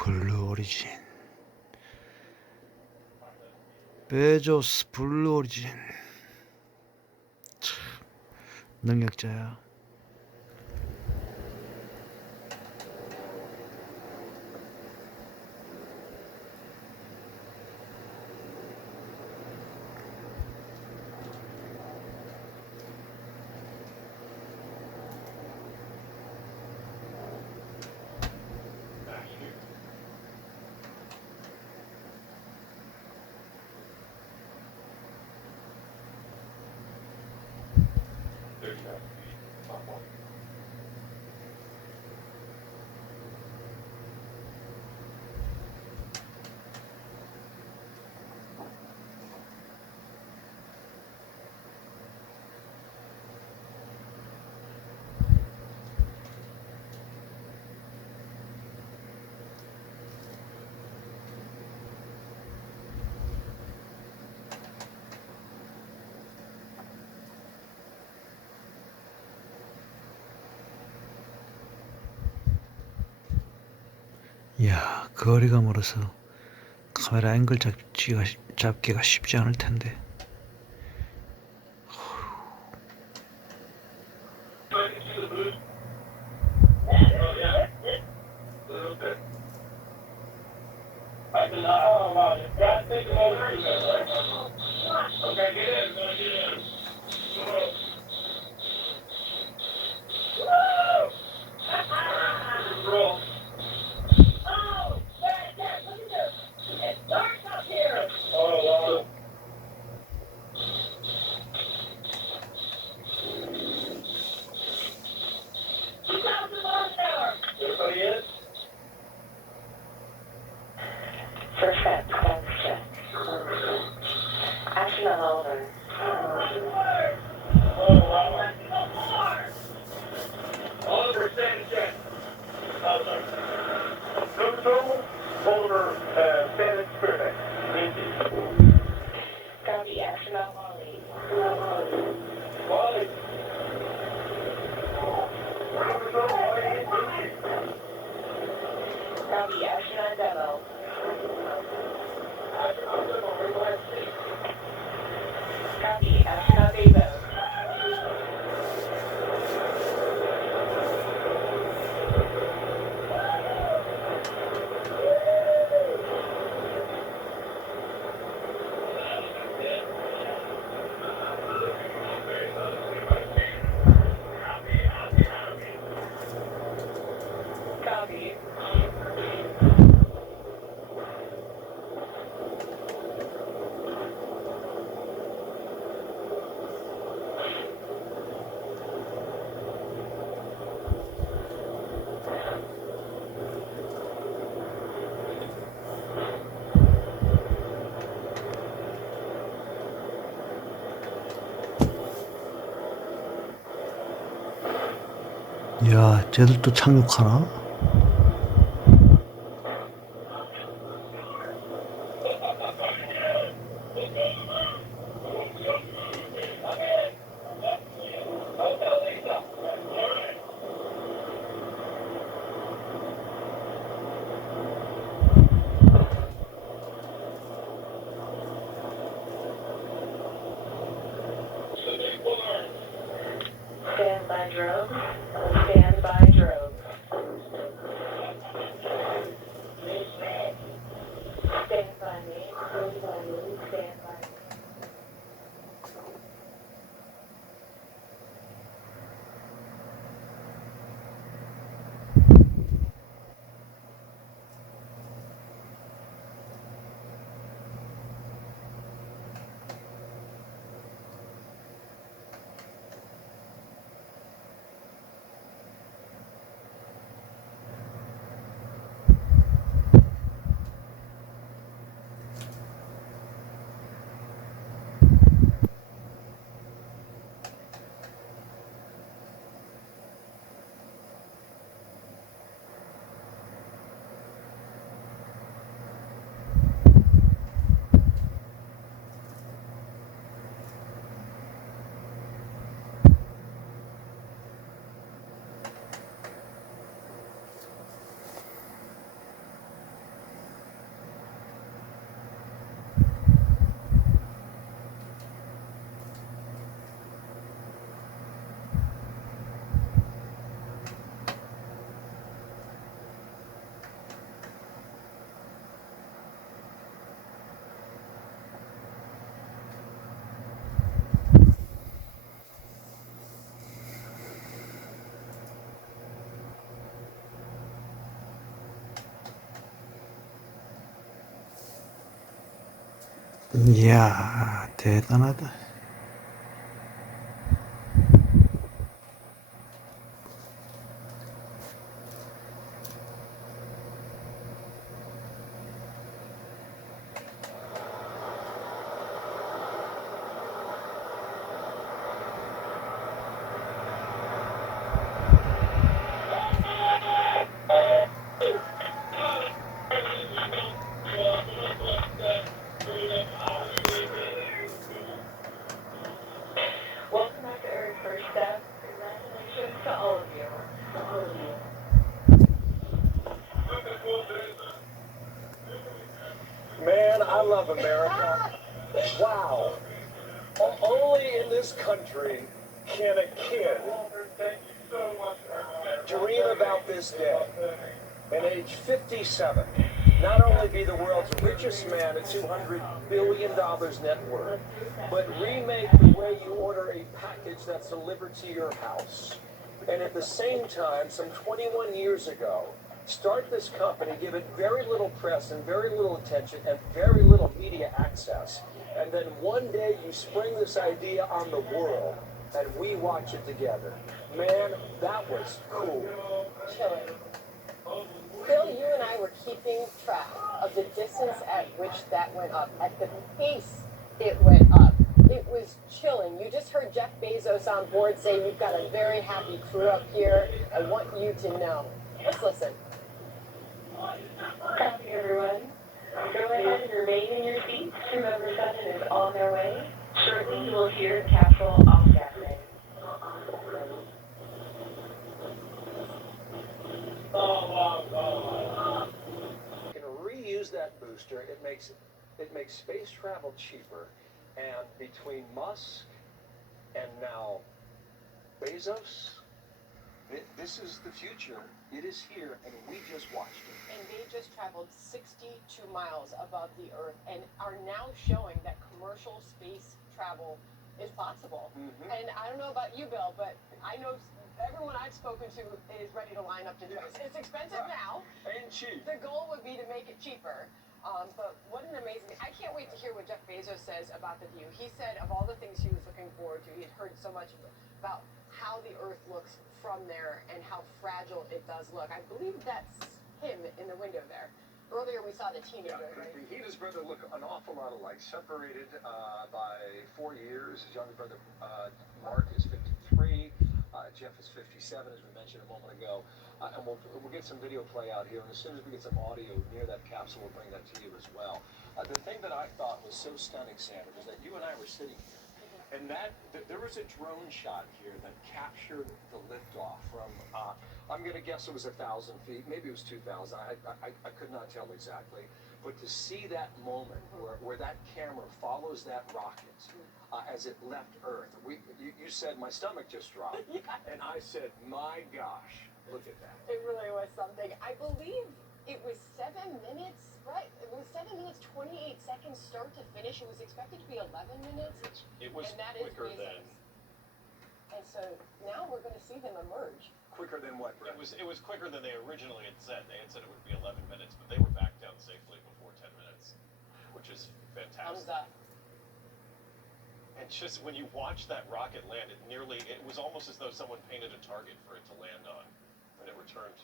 블루 오리진. 베조스 블루 오리진. 참 능력자야. 이야, 거리가 멀어서 카메라 앵글 잡기가 쉽지 않을 텐데. Perfect. Action on order. Copy. Action on Molly. Copy. Action on Demo. Copy. Action on Bezos. Copy. 이야, 쟤들도 착륙하나? Stand by drone. Stand by drone. 이야, 대단하다. Welcome back to Earth First Step. Congratulations to all of you. All of you. Man, I love America. Wow. Only in this country can a kid dream about this day and age 57 not only be the world's richest man at $200 billion net worth, but remake the way you order a package that's delivered to your house. And at the same time, some 21 years ago, start this company, give it very little press and very little attention and very little media access. And then one day you spring this idea on the world and we watch it together. Man, that was cool. Chilling. Phil, you and I were keeping track of the distance at which that went up, at the pace it went up. It was chilling. You just heard Jeff Bezos on board say, "We've got a very happy crew up here. I want you to know." Let's listen. Copy, everyone. Go ahead and remain in your seats. Crew member 7 is on their way. Shortly, you will hear the capsule off-gassing. You can reuse that booster. It makes space travel cheaper. And between Musk and now Bezos, this is the future. It is here, and we just watched it. And they just traveled 62 miles above the Earth and are now showing that commercial space travel is possible. Mhm. And I don't know about you, Bill, but I know everyone I've spoken to is ready to line up to do this. It's expensive now. And cheap. The goal would be to make it cheaper. But what an amazing... I can't wait to hear what Jeff Bezos says about the view. He said of all the things he was looking forward to, he had heard so much about how the Earth looks from there and how fragile it does look. I believe that's him in the window there. Earlier we saw the teenager, right? He and his brother look an awful lot alike, separated by 4 years. His younger brother, Mark, is 53. Jeff is 57, as we mentioned a moment ago. And we'll get some video play out here, and as soon as we get some audio near that capsule, we'll bring that to you as well. The thing that I thought was so stunning, Sandra, is that you and I were sitting here, and there was a drone shot here that captured the liftoff from, I'm going to guess it was 1,000 feet, maybe it was 2,000, I could not tell exactly, but to see that moment where that camera follows that rocket as it left Earth, you said my stomach just dropped, Yeah. and I said, my gosh, look at that. It really was something. I believe it was 7 minutes, right? It was 7 minutes, 28 seconds start to finish. It was expected to be 11 minutes. It was and that is quicker Bezos. than And so now we're going to see them emerge. Quicker than what, Brett? it was quicker than they originally had said. They had said it would be 11 minutes, but they were back down safely before 10 minutes, which is Thumbs fantastic. up. And just when you watch that rocket land, it was almost as though someone painted a target for it to land on when it returned.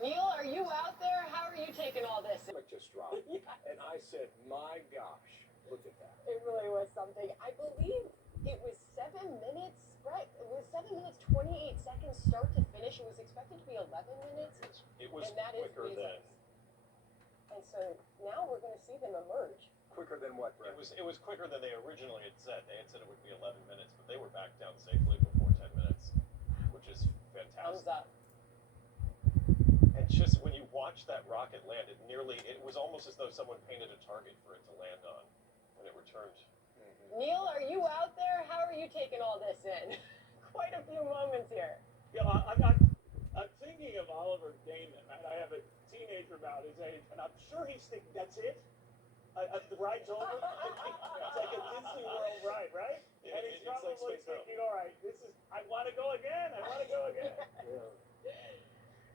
Neil, are you out there? How are you taking all this? Stomach just dropped, Yeah. and I said, my gosh, look at that. It really was something. I believe it was 7 minutes, right? It was 7 minutes, 28 seconds start to finish. It was expected to be 11 minutes. It was and that is quicker than Bezos. And so now we're going to see them emerge. Quicker than what, Brett? it was quicker than they originally had said. They had said it would be 11 minutes, but they were back down safely before 10 minutes, which is Thumbs fantastic. up. And just when you watch that rocket land, it was almost as though someone painted a target for it to land on when it returned. Neil, are you out there? How are you taking all this in? Quite a few moments here. Yeah, I'm thinking of Oliver Damon. I have a teenager about his age, and I'm sure he's thinking, that's it? The ride's over? It's like a Disney World ride, right? Yeah, And he's it's like probably Space Mountain. thinking, all right, I want to go again. I want to go again.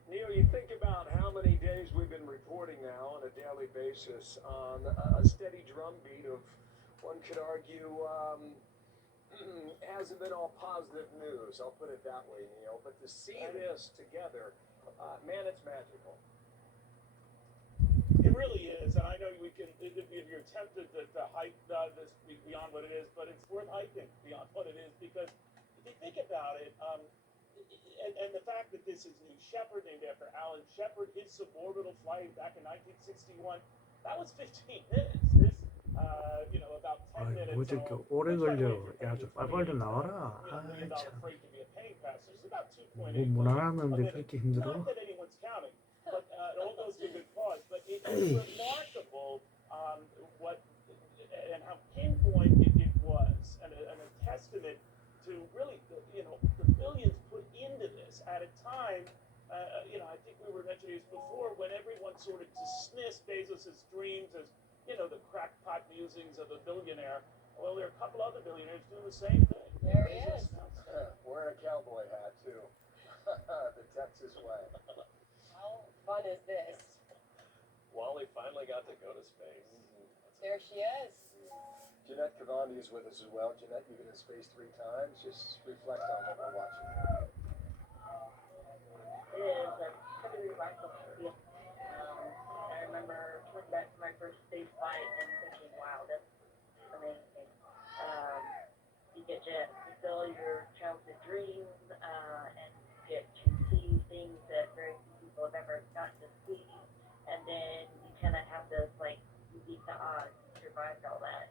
Neil, you think about how many days we've been reporting now on a daily basis on a steady drumbeat of one could argue, hasn't been all positive news. I'll put it that way, Neil. But to see this together, man, it's magical. It really is, and I know we can. If you're tempted to hype this beyond what it is, but it's worth hyping beyond what it is because if you think about it, and the fact that this is New Shepard, named after Alan Shepard, his suborbital flight back in 1961, that was 15 minutes. This, about 10 minutes. 뭐 저렇게 오래 걸려. 야, 좀 빨리빨리 좀 나와라. 아이, 참. 뭐 무난한 놈들 그렇게 힘들어? Not that anyone's counting, but it all goes to a good cause. But it's remarkable what and how pinpoint it was, and a testament to really the billions put into this at a time. I think we were mentioning this before when everyone sort of dismissed Bezos's dreams as the crackpot musings of a billionaire. Well, there are a couple other billionaires doing the same thing. There he is. Wearing a cowboy hat, too. The Texas way. How fun is this? Wally finally got to go to space. There she is. Jeanette Cavandi is with us as well. Jeanette, you've been in space 3 times. Just reflect on what we're watching. It is a pretty remarkable feel. I remember coming back to my first space flight and thinking, wow, that's amazing. You get to fulfill your childhood dreams and get to see things that very few people have ever gotten to see. And then you kind of have this, you beat the odds, you survived all that.